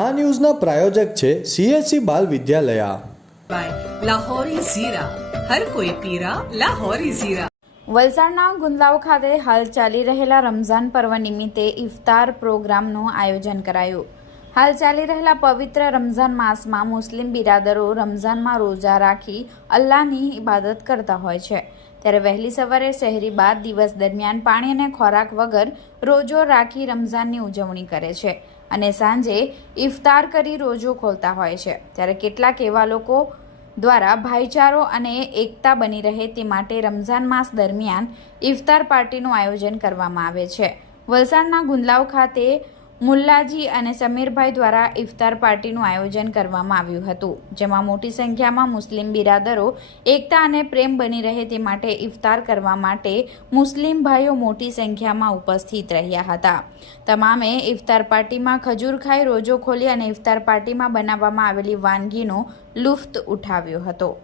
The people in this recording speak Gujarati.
આ ન્યૂઝના પ્રાયોજક છે સીએસસી બાલ વિદ્યાલયા. લાહોરી ઝીરા. વલસાડના ગુંદલાવ ખાતે હાલ ચાલી રહેલા રમઝાન પર્વ નિમિત્તે ઇફતાર પ્રોગ્રામનું આયોજન કરાયું. હાલ ચાલી રહેલા પવિત્ર રમઝાન માસમાં મુસ્લિમ બિરાદરો રમઝાનમાં રોજા રાખી અલ્લાહની ઇબાદત કરતા હોય છે. ત્યારે વહેલી સવારે શહેરી બાદ દિવસ દરમિયાન પાણી અને ખોરાક વગર રોજો રાખી રમઝાનની ઉજવણી કરે છે. અને સાંજે ઇફતાર કરી રોજો ખોલતા હોય છે. ત્યારે કેટલાક એવા લોકો દ્વારા ભાઈચારો અને એકતા બની રહે તે માટે રમઝાન માસ દરમિયાન ઇફતાર પાર્ટીનું આયોજન કરવામાં આવે છે. વલસાડના ગુંદલાવ ખાતે મુલ્લાજી અને સમીરભાઈ દ્વારા ઇફતાર પાર્ટીનું આયોજન કરવામાં આવ્યું હતું, જેમાં મોટી સંખ્યામાં મુસ્લિમ બિરાદરો એકતા અને પ્રેમ બની રહે તે માટે ઇફતાર કરવા માટે મુસ્લિમ ભાઈઓ મોટી સંખ્યામાં ઉપસ્થિત રહ્યા હતા. તમામે ઇફતાર પાર્ટીમાં ખજૂર ખાઈ રોજો ખોલી અને ઇફતાર પાર્ટીમાં બનાવવામાં આવેલી વાનગીનો લુફ્ત ઉઠાવ્યો હતો.